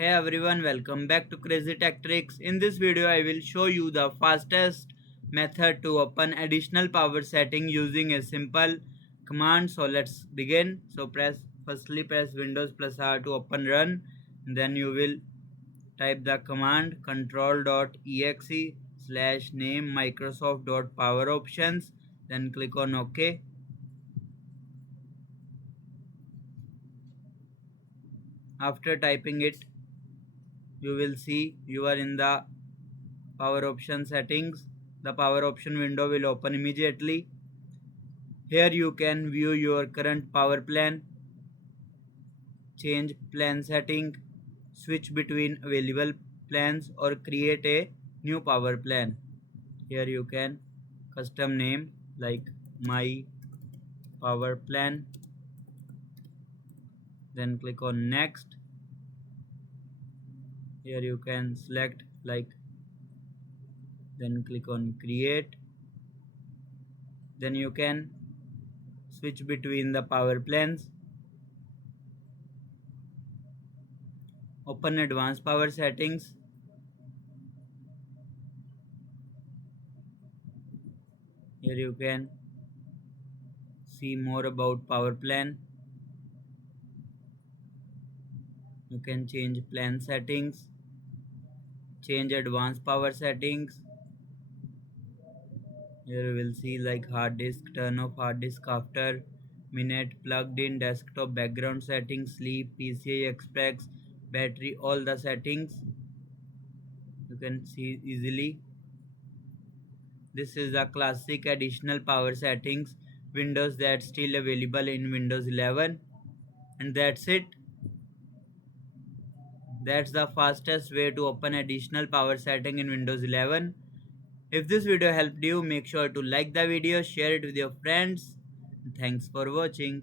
Hey everyone, welcome back to Crazy Tech Tricks. In this video, I will show you the fastest method to open additional power setting using a simple command. So let's begin. So firstly press Windows plus R to open run. Then you will type the command control.exe/name microsoft.poweroptions. Then click on OK. After typing it, you will see you are in the power option settings. The power option window will open immediately. Here you can view your current power plan, change plan setting, switch between available plans or create a new power plan. Here you can custom name like my power plan, then click on next. Here you can select like, then click on create. Then you can switch between the power plans. Open advanced power settings. Here you can see more about power plan. You can change plan settings, change advanced power settings. Here you will see like hard disk, turn off hard disk after minute, plugged in, desktop background settings, sleep, PCI Express, battery, all the settings you can see easily. This is the classic additional power settings windows that's still available in Windows 11. And that's it. That's the fastest way to open additional power setting in Windows 11. If this video helped you, make sure to like the video, share it with your friends. Thanks for watching.